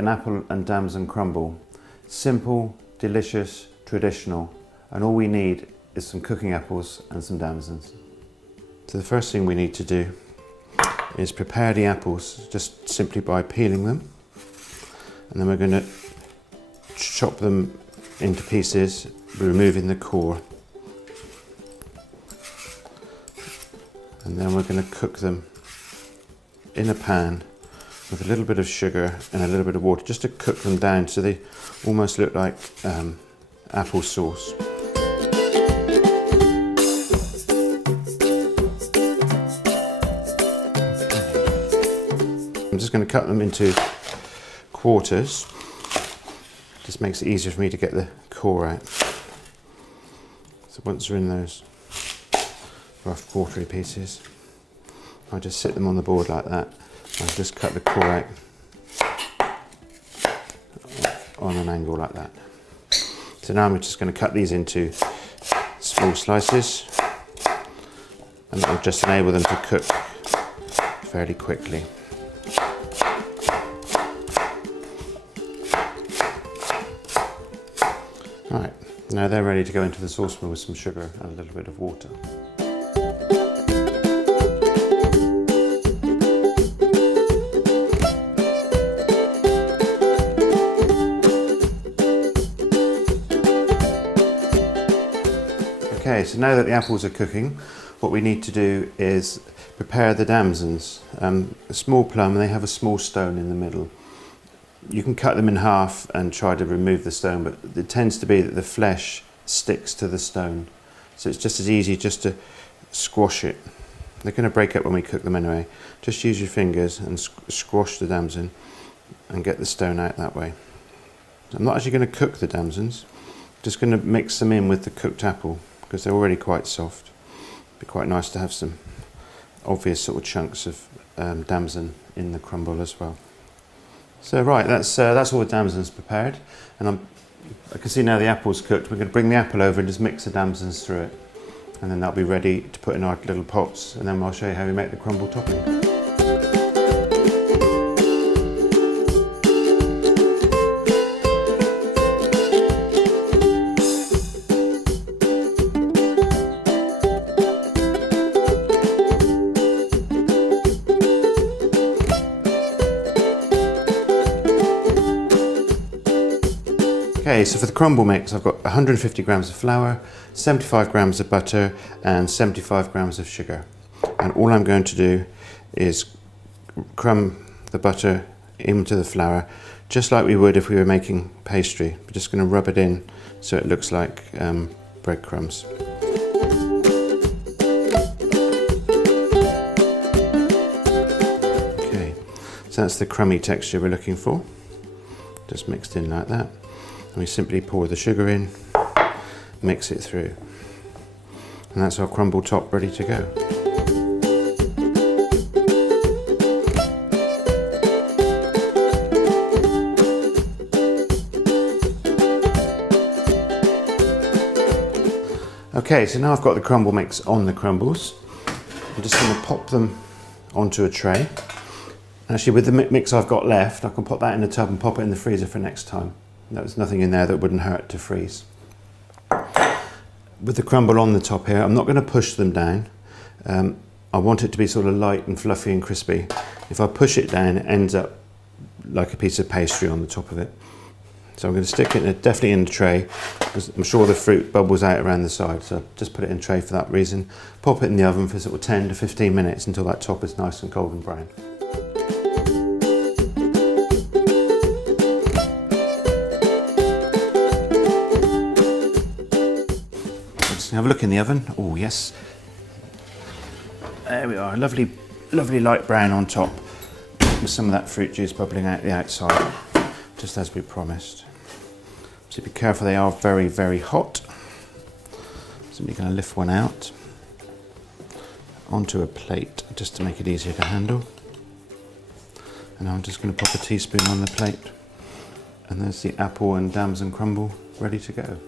an apple and damson crumble. Simple, delicious, traditional, and all we need is some cooking apples and some damsons. So the first thing we need to do is prepare the apples just simply by peeling them, and then we're going to chop them into pieces, removing the core, and then we're going to cook them in a pan with a little bit of sugar and a little bit of water, just to cook them down so they almost look like apple sauce. I'm just going to cut them into quarters. Just makes it easier for me to get the core out. So once they're in those rough quarterly pieces, I just sit them on the board like that. I'll just cut the core out on an angle like that. So now I'm just going to cut these into small slices, and it'll just enable them to cook fairly quickly. Alright, now they're ready to go into the saucepan with some sugar and a little bit of water. Okay, so now that the apples are cooking, what we need to do is prepare the damsons. A small plum, and they have a small stone in the middle. You can cut them in half and try to remove the stone, but it tends to be that the flesh sticks to the stone. So it's just as easy just to squash it. They're going to break up when we cook them anyway. Just use your fingers and squash the damson and get the stone out that way. I'm not actually going to cook the damsons, just going to mix them in with the cooked apple, because they're already quite soft. It'd be quite nice to have some obvious sort of chunks of damson in the crumble as well. So right, that's all the damsons prepared, and I can see now the apple's cooked. We're going to bring the apple over and just mix the damsons through it, and then that'll be ready to put in our little pots, and then I'll show you how we make the crumble topping. Okay, so for the crumble mix, I've got 150 grams of flour, 75 grams of butter, and 75 grams of sugar. And all I'm going to do is crumb the butter into the flour, just like we would if we were making pastry. We're just going to rub it in so it looks like breadcrumbs. Okay, so that's the crummy texture we're looking for. Just mixed in like that. And we simply pour the sugar in, mix it through, and that's our crumble top ready to go. Okay, so now I've got the crumble mix on the crumbles. I'm just going to pop them onto a tray. Actually, with the mix I've got left, I can pop that in the tub and pop it in the freezer for next time. There's nothing in there that wouldn't hurt to freeze. With the crumble on the top here, I'm not going to push them down. I want it to be sort of light and fluffy and crispy. If I push it down, it ends up like a piece of pastry on the top of it. So I'm going to stick it definitely in the tray, because I'm sure the fruit bubbles out around the side. So just put it in the tray for that reason. Pop it in the oven for sort of 10 to 15 minutes until that top is nice and golden brown. Have a look in the oven. Oh yes, there we are. Lovely light brown on top, with some of that fruit juice bubbling out the outside, just as we promised. So be careful, they are very, very hot. Simply going to lift one out onto a plate just to make it easier to handle. And I'm just going to pop a teaspoon on the plate, and there's the apple and damson crumble ready to go.